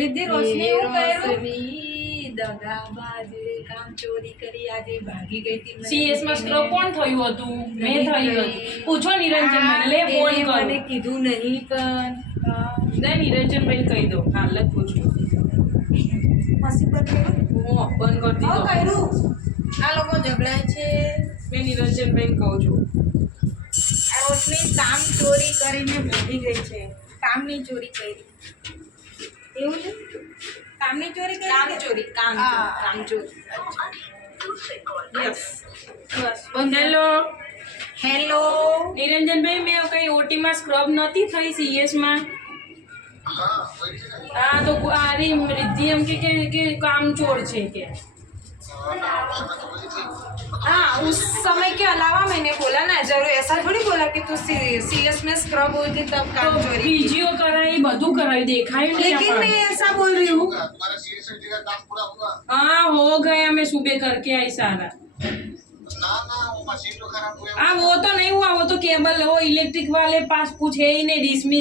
રિદ્ધિ રોશની એવું કર્યું? દગાબાજ કામ ચોરી કરી આજે ભાગી ગઈ હતી સીએસમાં સ્ક્રબ કોણ થયું હતું? મેં થયું હતું. પૂછો નિરંજનભાઈ લે ફોન તેને મને કીધું નહીં પણ લે નિરંજનભાઈ કહી દો. હાલ જ પૂછું. મશીન હું હા કર્યું. આ લોકો ઝઘડાય છે. મેં નિરંજનભાઈ કહું છું. આ રોશની કામ ચોરી કરીને ભાગી ગઈ છે. કામની ચોરી કરી. એવું છે કામની ચોરી કામ? ચોરી કામ કામ ચોરી યસ બસ હેલો હેલો નિરંજનભાઈ મેં કઈ ઓટીમાં સ્ક્રબ નહોતી થઈ સીએસમાં હા તો આ રી રિદ્ધિ એમ કે કે કે કામ ચોર છે કે उस समय के अलावा मैंने बोला ना जरूर ऐसा थोड़ी बोला कि तू सीरियस में स्क्रब हुई थी तब काम तो पीजीओ कराई बधु कराई दिखाई नहीं लेकिन मैं ऐसा बोल रही हूँ हाँ हो गया मैं सुबह करके आई सारा हाँ वो तो नहीं हुआ वो तो केबल वो इलेक्ट्रिक वाले पास कुछ है ही नहीं डिसमिस